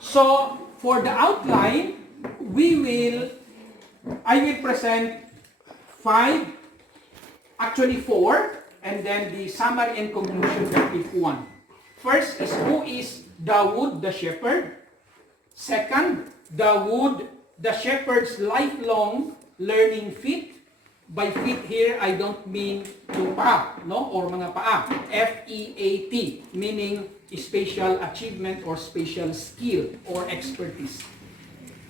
So, for the outline, I will present 5, actually 4, and then the summary and conclusion if 1. First is who is Dawud the Shepherd. Second, Dawud the Shepherd's lifelong learning feat. By feet here, I don't mean yung paa, no? Or mga paa. F-E-A-T, meaning special achievement or special skill or expertise.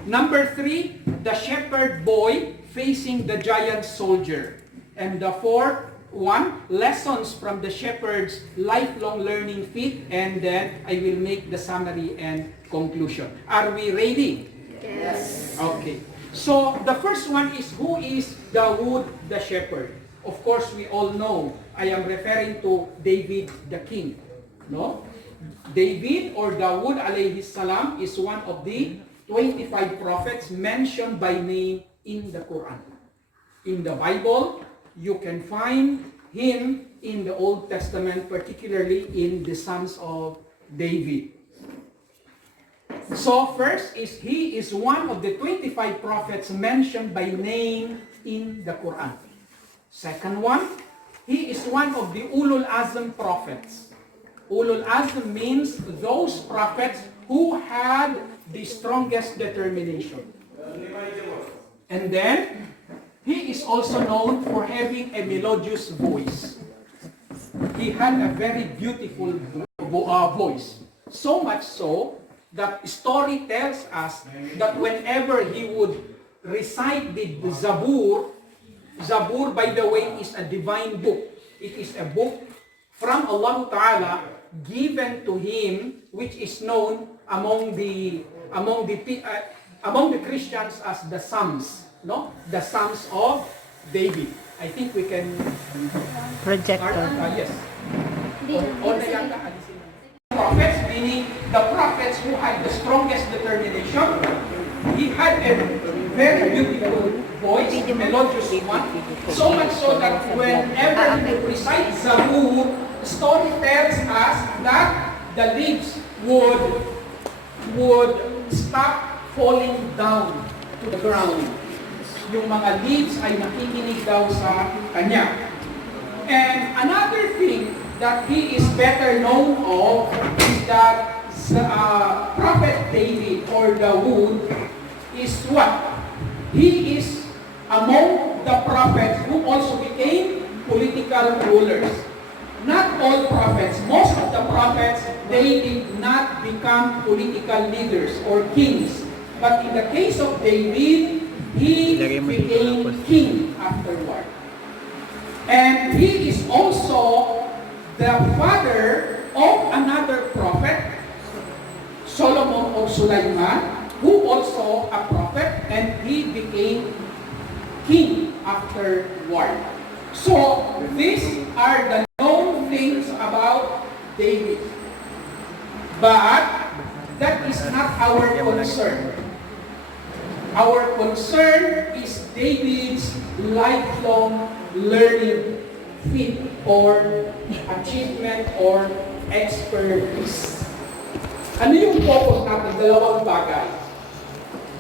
Number 3, the shepherd boy facing the giant soldier. And the 4th one, lessons from the shepherd's lifelong learning feat. And then I will make the summary and conclusion. Are we ready? Yes. Okay. So, the first one is who is Dawud the Shepherd? Of course, we all know I am referring to David the king. No? David or Dawud alayhi salam is one of the 25 prophets mentioned by name in the Quran. In the Bible, you can find him in the Old Testament, particularly in the sons of David. So first is he is one of the 25 prophets mentioned by name in the Quran. Second one, he is one of the Ulul Azm prophets. Ulul Azm means those prophets who had the strongest determination. And then, he is also known for having a melodious voice. He had a very beautiful voice. So much so that story tells us that whenever he would recite the Zabur, Zabur, by the way, is a divine book. It is a book from Allah Ta'ala given to him, which is known among the Christians as the Psalms, no? The Psalms of David. I think we can Projector. Yes. Prophets, meaning the prophets who had the strongest determination. He had a very beautiful voice, melodious one, so much so that whenever he would recite Zabur, the story tells us that the leaves would stop falling down to the ground. Yung mga leaves ay nakikinig daw sa kanya. And another thing that he is better known of is that Prophet David or Dawud is what? He is among the prophets who also became political rulers. Not all prophets, most of the prophets, they did not become political leaders or kings. But in the case of David, he became king afterward. And he is also the father of another prophet, Solomon or Sulaiman, who also a prophet, and he became king afterward. So, these are the known things about David. But that is not our concern. Our concern is David's lifelong learning feat or achievement or expertise. Ano yung focus natin? Dalawang bagay.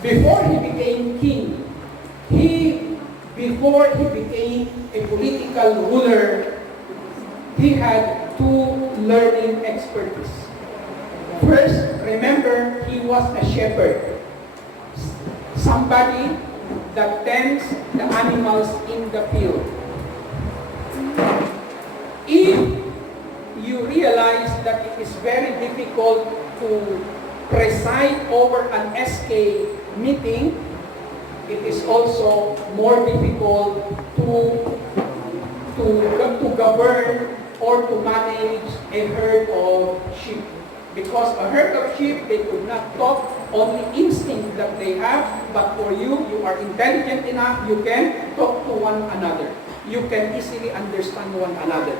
Before he became king, before he became a political ruler, he had 2 learning expertise. First, remember, he was a shepherd. Somebody that tends the animals in the field. If you realize that it is very difficult to preside over an SK meeting, it is also more difficult to govern or to manage a herd of sheep. Because a herd of sheep, they could not talk, only instinct that they have, but for you, you are intelligent enough, you can talk to one another. You can easily understand one another.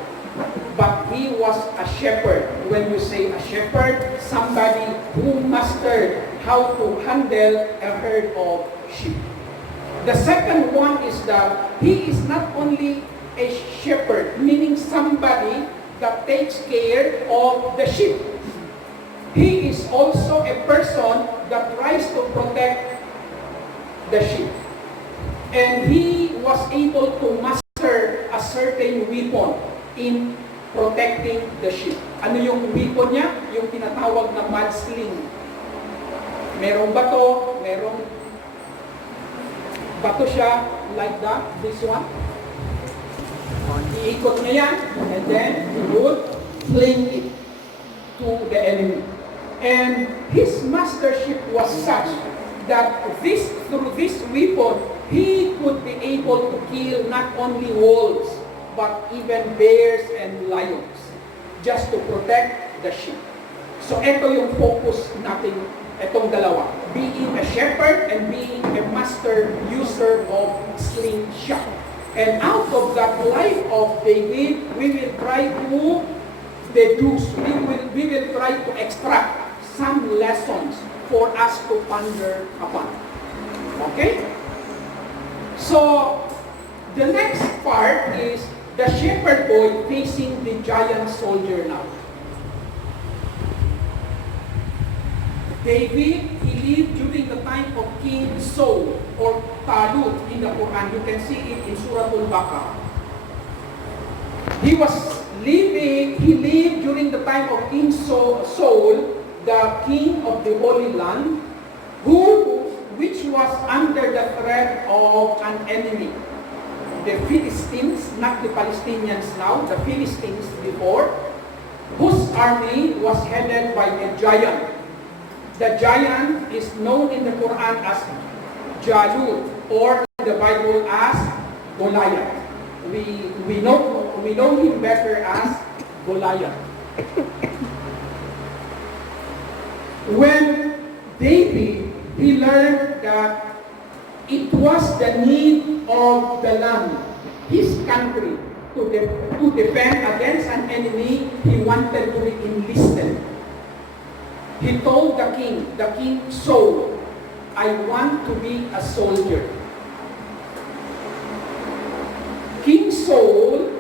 But he was a shepherd. When you say a shepherd, somebody who mastered how to handle a herd of sheep. The second one is that he is not only a shepherd, meaning somebody that takes care of the sheep. He is also a person that tries to protect the sheep. And he was able to master a certain weapon in protecting the sheep. Ano yung weapon niya? Yung tinatawag na mudsling. Merong bato, merong bato siya like that, this one. Iikot niya yan, and then he would fling it to the enemy. And his mastership was such that through this weapon, he could be able to kill not only wolves, but even bears and lions, just to protect the sheep. So ito yung focus natin, itong dalawa. Being a shepherd and being a master user of slingshot. And out of that life of David, we will try to deduce, we will try to extract some lessons for us to ponder upon. Okay? So, the next part is the shepherd boy facing the giant soldier now. David, he lived during the time of King Saul or Talut in the Quran. You can see it in Surah Al-Baqarah. He lived during the time of King Saul, the king of the Holy Land, which was under the threat of an enemy. The Philistines, not the Palestinians now, the Philistines before, whose army was headed by a giant. The giant is known in the Quran as Jalut, or in the Bible as Goliath. We know him better as Goliath. When David, he learned that it was the need of the land, his country, to defend against an enemy, he wanted to be enlisted. He told the king Saul, I want to be a soldier. King Saul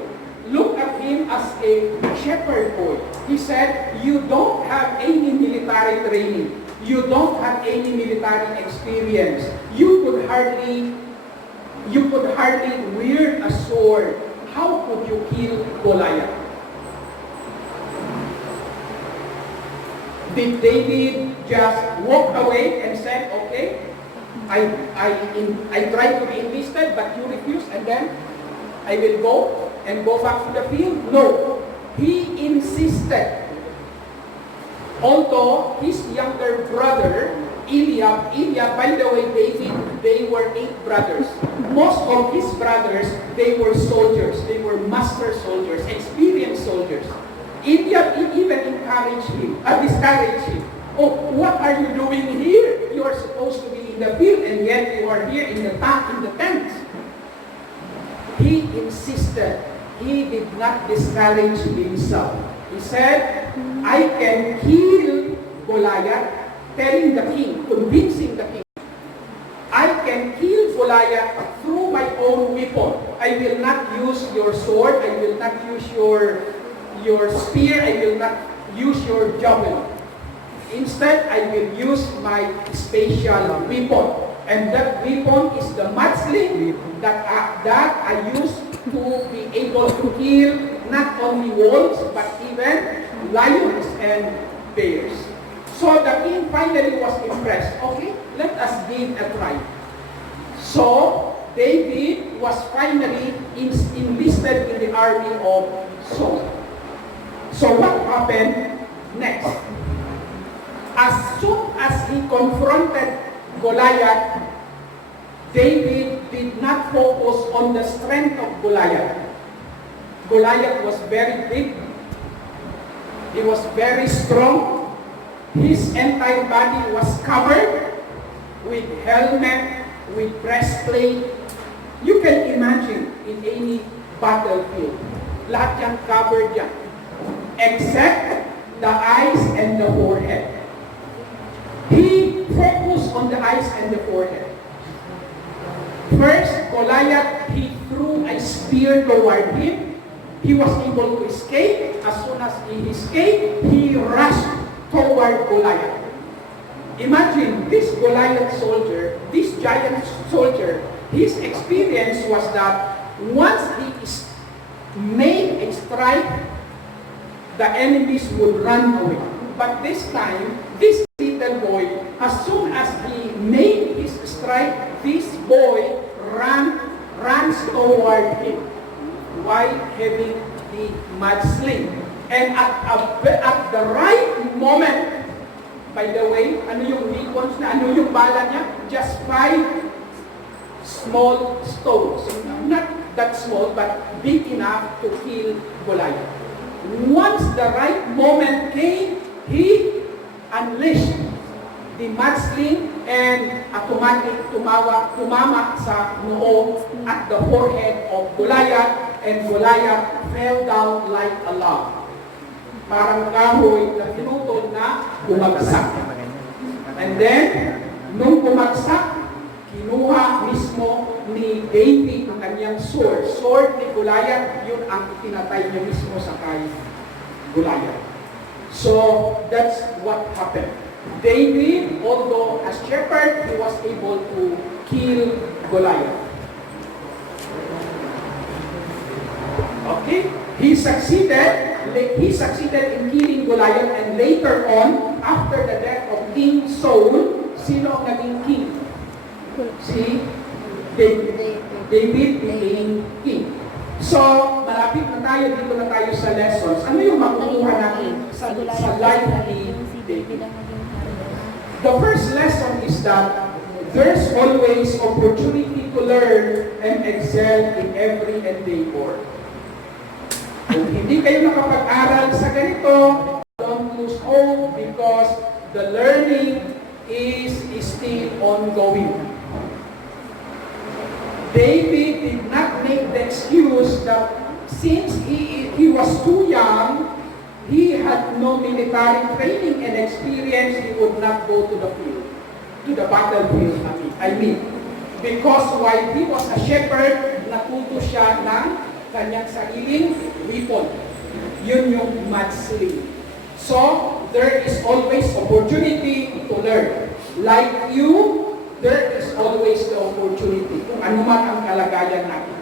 looked at him as a shepherd boy. He said, you don't have any military training. You don't have any military experience. You could hardly wield a sword. How could you kill Goliath? Did David just walk away and said, okay, I tried to be enlisted, but you refused, and then I will go back to the field? No. He insisted. Although his younger brother, Eliab, by the way, David, they were 8 brothers. Most of his brothers, they were soldiers. They were master soldiers, experienced soldiers. Eliab even discouraged him. Oh, what are you doing here? You are supposed to be in the field, and yet you are here in the tent. He insisted. He did not discourage himself. He said, I can kill Goliath, telling the king, convincing the king. I can kill Goliath through my own weapon. I will not use your sword. I will not use your spear. I will not use your javelin. Instead, I will use my special weapon. And that weapon is the mudsling that I use to be able to kill not only wolves, but even lions and bears. So the king finally was impressed. Okay, let us give a try. So David was finally enlisted in the army of Saul. So what happened next? As soon as he confronted Goliath, David did not focus on the strength of Goliath. Goliath was very big. He was very strong. His entire body was covered with helmet, with breastplate. You can imagine in any battlefield, lahat yan covered yan, except the eyes and the forehead. He focused on the eyes and the forehead. First, Goliath, he threw a spear toward him. He was able to escape. As soon as he escaped, he rushed toward Goliath. Imagine this Goliath soldier, this giant soldier, his experience was that once he made a strike, the enemies would run away. But this time, this little boy, as soon as he made his strike, this boy runs toward him while having the mudsling. And at the right moment, by the way, ano yung weapons na, ano yung bala niya? Just 5 small stones. Not that small, but big enough to kill Goliath. Once the right moment came, he unleashed the mudsling and tumama sa noo at the forehead of Goliath, and Goliath fell down like a log. Parang kahoy na pinutol na bumagsak. And then, nung bumagsak, kinuha mismo ni David ang kanyang sword. Sword ni Goliath, yun ang pinatay niya mismo sa kay Goliath. So, that's what happened. David, although as shepherd, he was able to kill Goliath. Okay? He succeeded in killing Goliath, and later on, after the death of King Saul, sino ang naging king? Si David. David became king. So, malapit na tayo, dito na tayo sa lessons. Ano yung makukuha natin sa life ni David? The first lesson is that there's always opportunity to learn and excel in every endeavor. Kung hindi kayo nakapag-aral sa ganito, don't lose hope because the learning is still ongoing. David did not make the excuse that since he was too young, he had no military training and experience, he would not go to the field, to the battlefield, I mean. Because while he was a shepherd, natuto siya ng kanyang sariling weapon. Yun yung mudsling. So, there is always opportunity to learn. Like you, there is always the opportunity kung ano man ang kalagayan natin.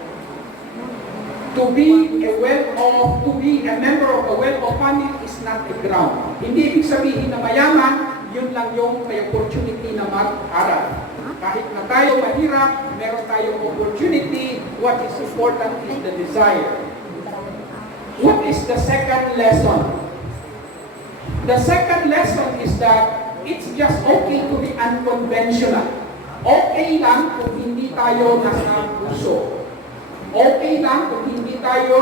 To be a member of a well-off family is not a ground. Hindi ibig sabihin na mayaman, yun lang yung may opportunity na mag-aral. Kahit na tayo mahirap, meron tayong opportunity. What is important is the desire. What is the second lesson? The second lesson is that it's just okay to be unconventional. Okay lang kung hindi tayo nasa puso. Okay lang kung hindi tayo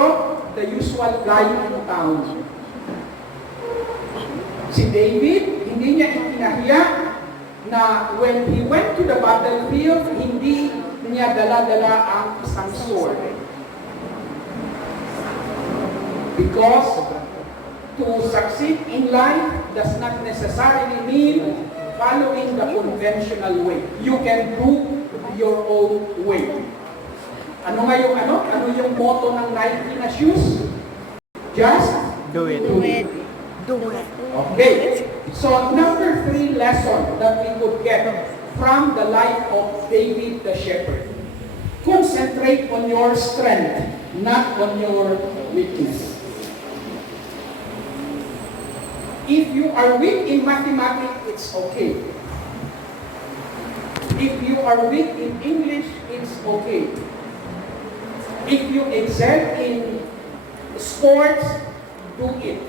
the usual guy in town. Si David, hindi niya ikinahiya na when he went to the battlefield, hindi niya dala-dala ang isang sword. Because to succeed in life does not necessarily mean following the conventional way. You can do your own way. Ano yung motto ng Nike na shoes? Just Do it. Okay. So, number 3 lesson that we could get from the life of David the Shepherd. Concentrate on your strength, not on your weakness. If you are weak in mathematics, it's okay. If you are weak in English, it's okay. If you excel in sports, do it.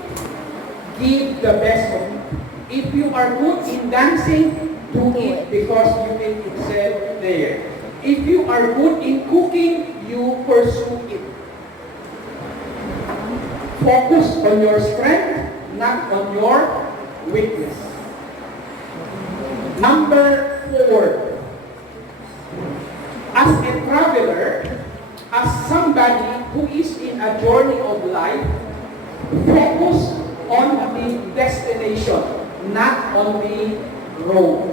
Give the best of it. If you are good in dancing, do it because you will excel there. If you are good in cooking, you pursue it. Focus on your strength, not on your weakness. Number 4. As a traveler, as somebody who is in a journey of life, focus on the destination, not on the road.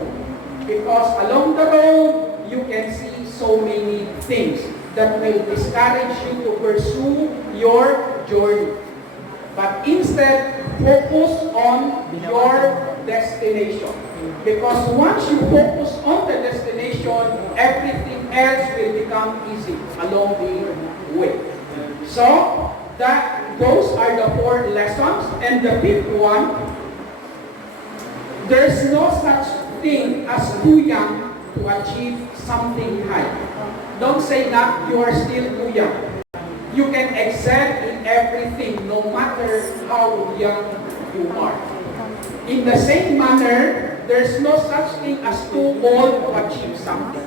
Because along the road, you can see so many things that will discourage you to pursue your journey. But instead, focus on your destination. Because once you focus on the destination, everything else will become easy along the way. So, those are the 4 lessons. And the 5th one, there's no such thing as too young to achieve something high. Don't say that you are still too young. You can excel in everything, no matter how young you are. In the same manner, there's no such thing as too old to achieve something.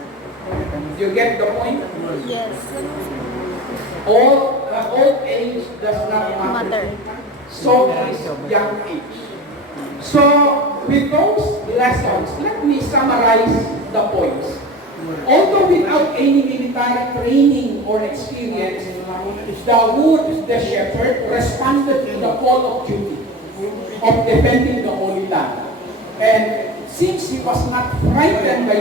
You get the point? Yes. Old age does not matter. So is young age. So, with those lessons, let me summarize the points. Although without any military training or experience, Dawud the Shepherd responded to the call of duty of defending the Holy Land. And since he was not frightened by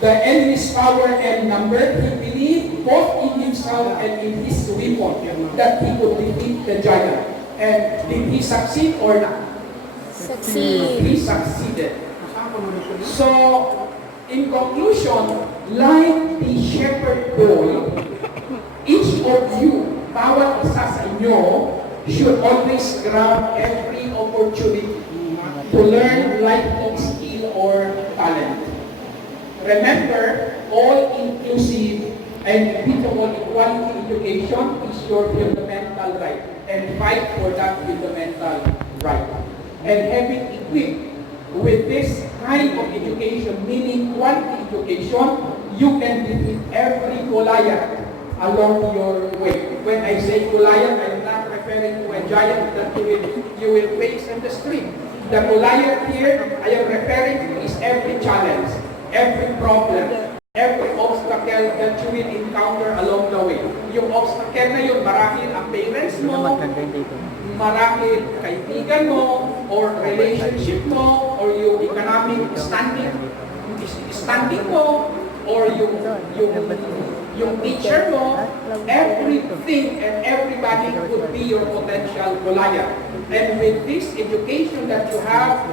the enemy's power and number, he believed both in himself and in his weapon that he could defeat the giant. And did he succeed or not? Succeed. He succeeded. So, in conclusion, like the shepherd boy, each of you, bawat isa sa inyo, should always grab every opportunity to learn life skill or talent. Remember, all-inclusive and equitable equality education is your fundamental right, and fight for that fundamental right. And having equipped with this kind of education, meaning quality education, you can defeat every Goliath along your way. When I say Goliath, I'm not referring to a giant that you will face in the street. The Goliath here I am referring to is every challenge, every problem, every obstacle that you will encounter along the way. Yung obstacle na yun, marahil ang parents mo, marahil kaibigan mo, or relationship mo, or yung economic standing mo, or yung teacher mo, everything and everybody could be your potential Goliath. And with this education that you have,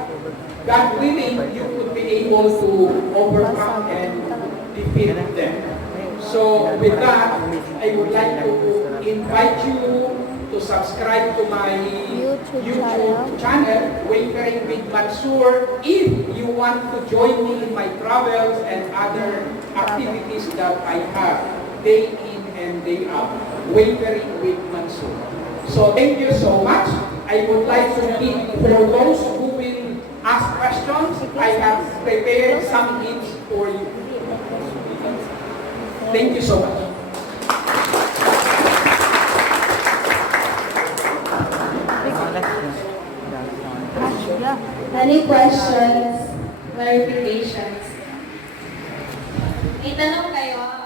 God willing, you could be able to overcome and defeat them. So with that, I would like to invite you to subscribe to my YouTube channel, Wayfaring with Mansur, if you want to join me in my travels and other activities that I have day in and day out. Wayfaring with Mansur. So thank you so much. I would like to give, for those who will ask questions, I have prepared some hints for you. Thank you so much. Any questions? Clarifications? May tanong kayo.